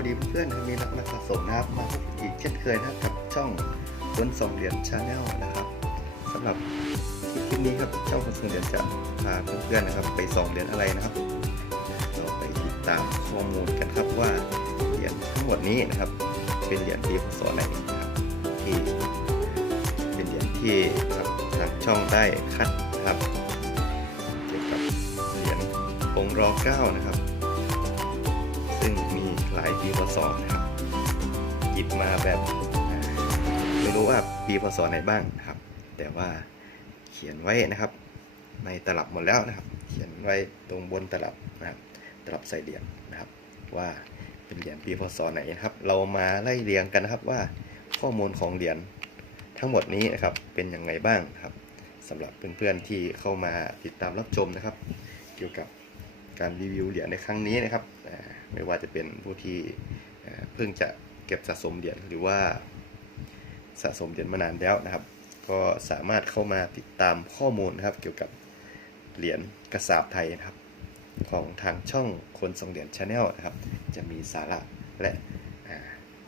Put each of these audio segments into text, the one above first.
วัสดีเพื่อนๆมีนักนักสะสมนะครับ มาพบอีกเช่นเคยนะกับช่องคนส่งเหรียญชาแนลนะครับสำหรับคลิปนี้ครับช่องคนส่งเหรียญจะพาเพื่อนๆนะครับ ไปสองเหรียญอะไรนะครับเราไปติดตามข้อมูลกันครับว่าเหรียญทั้งหมดนี้นะครับ เป็นเหรียญปีพศไหนนะครับที่เป็นเหรียญที่ครับทางช่องได้คัดนะครับเกี่ยวกับเหรียญองค์รอเก้านะครับ หลายปีพศนะครับหยิบมาแบบ ไม่รู้ว่าปีพศไหนบ้างนะครับ แต่ว่าเขียนไว้นะครับ ในตลับหมดแล้วนะครับ เขียนไว้ตรงบนตลับนะครับตลับใส่เหรียญนะครับ ว่าเป็นเหรียญปีพศไหนนะครับ เรามาไล่เรียงกันนะครับว่าข้อมูลของเหรียญทั้งหมดนี้นะครับเป็นยังไงบ้างครับสำหรับเพื่อนๆที่เข้ามาติดตามรับชมนะครับ เกี่ยวกับการรีวิวเหรียญในครั้งนี้นะครับ ไม่ว่าจะเป็นผู้ที่เพิ่งจะเก็บสะสมเหรียญหรือว่าสะสมเหรียญมานานแล้วนะครับ ก็สามารถเข้ามาติดตามข้อมูลนะครับ เกี่ยวกับเหรียญกระสาบไทยนะครับ ของทางช่องคนส่งเหรียญชาแนลนะครับ จะมีสาระและ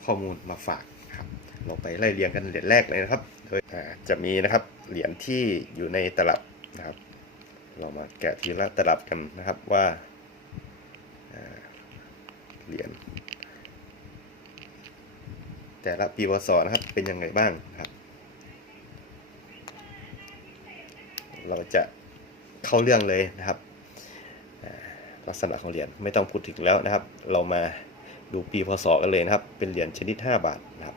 ข้อมูลมาฝากครับ เราไปไล่เรียงกันเหรียญแรกเลยนะครับโดยจะมีนะครับเหรียญที่อยู่ในตลับนะครับ เรามาแกะทีละตลับกันนะครับว่า เหรียญแต่ละปีวศนะครับเป็นยังไงบ้างครับ เราจะเข้าเรื่องเลยนะครับ ลักษณะของเหรียญไม่ต้องพูดถึงแล้วนะครับ เรามาดูปีพศกันเลยนะครับ เป็นเหรียญชนิด 5 บาทนะครับ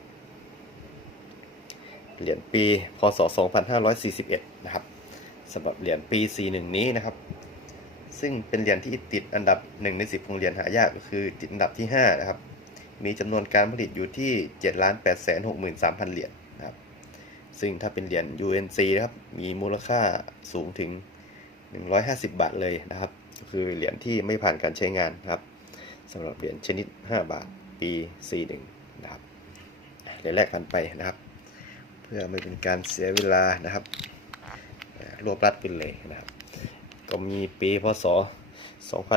เหรียญปีพศ 2541 นะครับสำหรับเหรียญปี 41 นี้นะครับ ซึ่งเป็นเหรียญที่ติดอันดับ 1 ใน 10ของเหรียญหายากก็คือติดอันดับที่ 5 นะครับ มีจำนวนการผลิตอยู่ที่ 7 8 6 3 0 0 0เหรียญนะครับ ซึ่งถ้าเป็นเหรียญ UNC นะครับ มีมูลค่าสูงถึง 150 บาทเลยนะครับ คือเหรียญที่ไม่ผ่านการใช้งานนะครับสำหรับเหรียญชนิด 5 บาทปี 41 นะครับเรียญแรกกันไปนะครับ เพื่อไม่เป็นการเสียเวลานะครับรวบรัดไปเลยนะครับ ก็มีปีพศ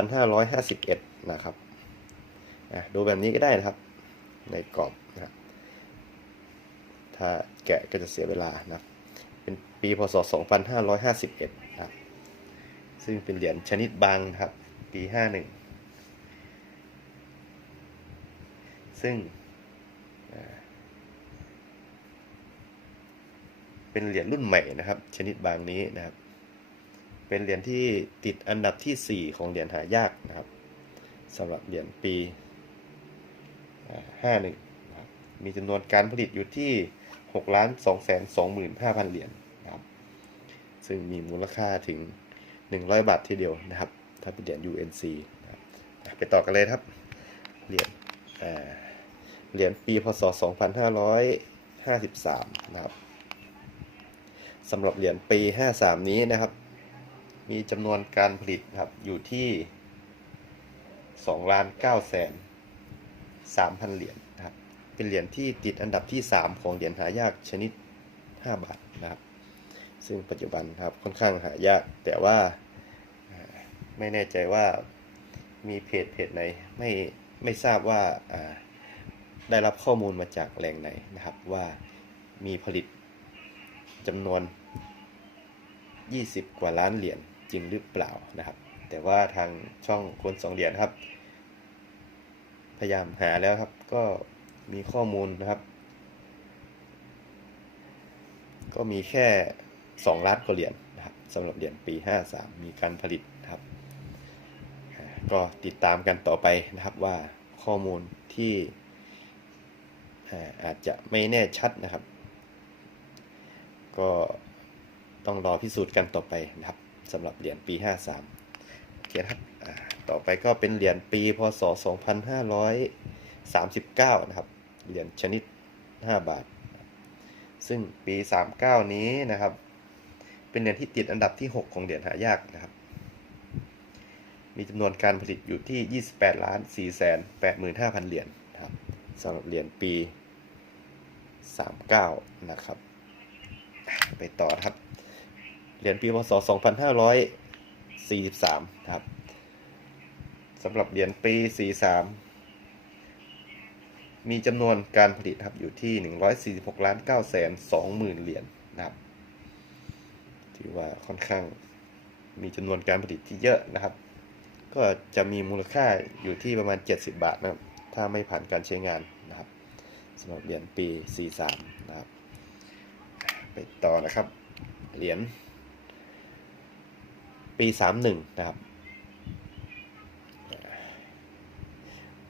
2551 นะครับอะดูแบบนี้ก็ได้นะครับ ในกรอบนะครับถ้าแกะก็จะเสียเวลานะเป็นปีพศ 2551 นะครับซึ่งเป็นเหรียญชนิดบางนะครับ ปี 51 ซึ่งอ่าเป็นเหรียญรุ่นใหม่นะครับ ชนิดบางนี้นะครับ เป็นเหรียญที่ติดอันดับที่ 4 ของเหรียญหายากนะครับสำหรับเหรียญปีอ่า51นะครับมีจำนวนการผลิตอยู่ที่6ล้าน2แสน25,000 เหรียญนะครับ ซึ่งมีมูลค่าถึง 100 บาททีเดียวนะครับ ถ้าเป็นเหรียญ UNC นะครับไปต่อกันเลยครับ เหรียญเหรียญปีพศ 2553 นะครับสำหรับเหรียญปี 53 นี้นะครับ มีจำนวนการผลิตครับอยู่ที่2ล้าน9แสน3,000 เหรียญนะครับ เป็นเหรียญที่ติดอันดับที่ 3 ของเหรียญหายากชนิด 5 บาทนะครับ ซึ่งปัจจุบันครับค่อนข้างหายาก แต่ว่าไม่แน่ใจว่ามีเพจเพจไหนไม่ไม่ทราบว่าอ่าได้รับข้อมูลมาจากแหล่งไหนนะครับว่ามีผลิตจำนวน 20 กว่าล้านเหรียญ จริงหรือเปล่านะครับ แต่ว่าทางช่องคนสองเหรียญครับ พยายามหาแล้วครับก็มีข้อมูลนะครับ ก็มีแค่ 2 ล้านกว่าเหรียญนะครับสำหรับเหรียญปี 53 มีการผลิตนะครับ ก็ติดตามกันต่อไปนะครับว่าข้อมูลที่อาจจะไม่แน่ชัดนะครับ ก็ต้องรอพิสูจน์กันต่อไปนะครับ สำหรับเหรียญปี 53 โอเคนครับต่อไปก็เป็นเหรียญปีพศ 2539 นะครับ เหรียญชนิด 5 บาท ซึ่งปี 39 นี้นะครับ เป็นเหรียญที่ติดอันดับที่ 6 ของเหรียญหายากนะครับ มีจำนวนการผลิตอยู่ที่ 28ล้าน4แสน85,000 เหรียญนะครับสำหรับเหรียญปี 39 นะครับ ไปต่อครับ เหรียญปีพศ 2543 นะครับสำหรับเหรียญปี 43 มีจำนวนการผลิตครับอยู่ที่ 146ล้าน9แสน2หมื่นเหรียญนะครับถือว่าค่อนข้างมีจำนวนการผลิตที่เยอะนะครับ ก็จะมีมูลค่าอยู่ที่ประมาณ 70 บาทนะครับ ถ้าไม่ผ่านการใช้งานนะครับสำหรับเหรียญปี 43 นะครับ ไปต่อนะครับ เหรียญ ปี 31 นะครับ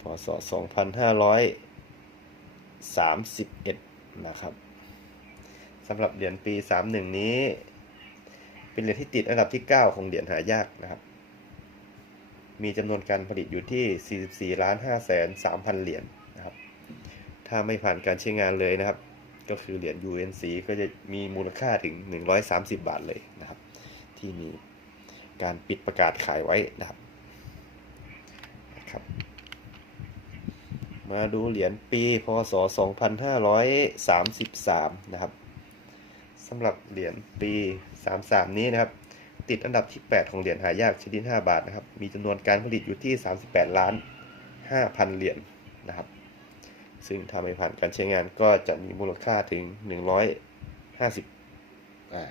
พศ 2531 นะครับสำหรับเหรียญปี 31 นี้ เป็นเหรียญที่ติดอันดับที่ 9 ของเหรียญหายากนะครับ มีจำนวนการผลิตอยู่ที่ 44ล้าน5แสน3,000 เหรียญนะครับ ถ้าไม่ผ่านการใช้งานเลยนะครับ ก็คือเหรียญ UNC ก็จะมีมูลค่าถึง 130 บาทเลยนะครับ ที่มี การปิดประกาศขายไว้นะครับนะครับ มาดูเหรียญปีพศ 2533 นะครับสำหรับเหรียญปี 33 นี้นะครับ ติดอันดับที่ 8 ของเหรียญหายากชนิด 5 บาทนะครับ มีจำนวนการผลิตอยู่ที่ 38 ล้าน 5,000 เหรียญนะครับ ซึ่งถ้าไม่ผ่านการใช้งานก็จะมีมูลค่าถึง 150อ่า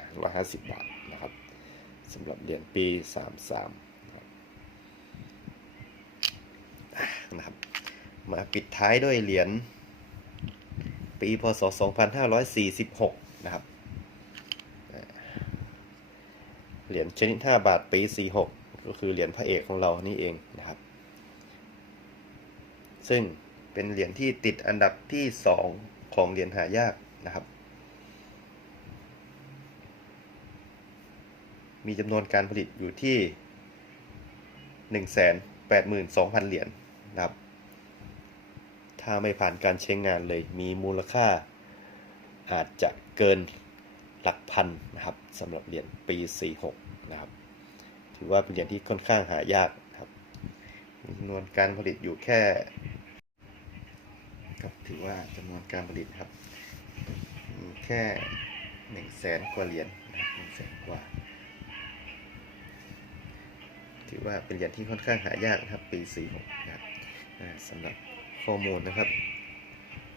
150 บาทนะครับ สำหรับเหรียญปี 33นะครับนะครับ มาปิดท้ายด้วยเหรียญปีพศ 2546 นะครับ เหรียญชนิด 5 บาทปี 46 ก็คือเหรียญพระเอกของเรานี่เองนะครับ ซึ่งเป็นเหรียญที่ติดอันดับที่ 2 ของเหรียญหายากนะครับ มีจำนวนการผลิตอยู่ที่ 182,000 เหรียญนะครับ ถ้าไม่ผ่านการใช้งานเลยมีมูลค่าอาจจะเกินหลักพันนะครับสำหรับเหรียญปี 46 นะครับ ถือว่าเป็นเหรียญที่ค่อนข้างหายากครับมีจำนวนการผลิตอยู่แค่ครับถือว่าจำนวนการผลิตครับ แค่หนึ่งแสนกว่าเหรียญหนึ่งแสนกว่า ถือว่าเป็นเหรียญที่ค่อนข้างหายากนะครับ ปี46นะครับสำหรับข้อมูลนะครับ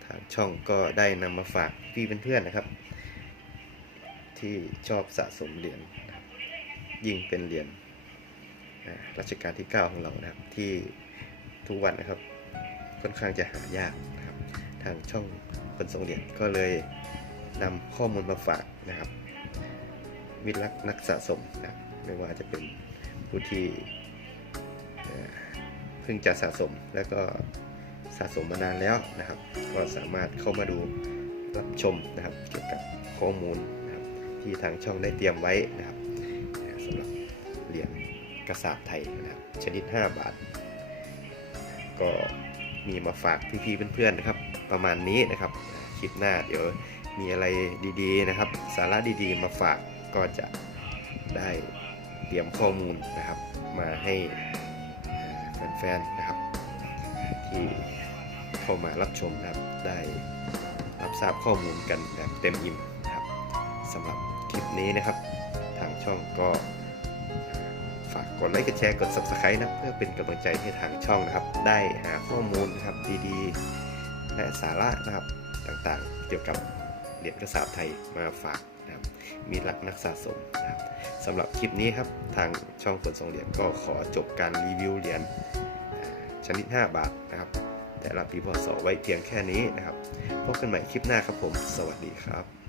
ทางช่องก็ได้นำมาฝากพี่เพื่อนๆนะครับ ที่ชอบสะสมเหรียญยิ่งเป็นเหรียญรัชกาลที่ 9 ของเรานะครับ ที่ทุกวันนะครับ ค่อนข้างจะหายากนะครับ ทางช่องคนทรงเหรียญก็เลยนำข้อมูลมาฝากนะครับมิตรรักนักสะสมนะไม่ว่าจะเป็น ผู้ที่เพิ่งจะสะสมแล้วก็สะสมมานานแล้วนะครับ ก็สามารถเข้ามาดูรับชมนะครับ เกี่ยวกับข้อมูลนะครับที่ทางช่องได้เตรียมไว้นะครับสำหรับเหรียญกระสาบไทยนะครับ ชนิด 5 บาท ก็มีมาฝากพี่ๆเพื่อนๆนะครับ ประมาณนี้นะครับคลิปหน้าเดี๋ยวมีอะไรดีๆนะครับ สาระดีๆมาฝากก็จะได้ เตรียมข้อมูลนะครับ มาให้แฟนๆนะครับ ที่เข้ามารับชมนะครับได้รับทราบข้อมูลกันแบบเต็มอิ่มนะครับสำหรับคลิปนี้นะครับ ทางช่องก็ฝากกดไลค์กดแชร์กด subscribe นะเพื่อเป็นกำลังใจให้ทางช่องนะครับ ได้หาข้อมูลนะครับดีๆ และสาระนะครับต่างๆ เกี่ยวกับเหรียญกระสาบไทยมาฝาก นะครับมีหลักนักสะสมนะครับสำหรับคลิปนี้ครับทางช่องคนส่งเหรียญก็ขอจบการรีวิวเหรียญชนิด 5 บาทนะครับแต่ละปีพศไว้เพียงแค่นี้นะครับพบกันใหม่คลิปหน้าครับผม สวัสดีครับ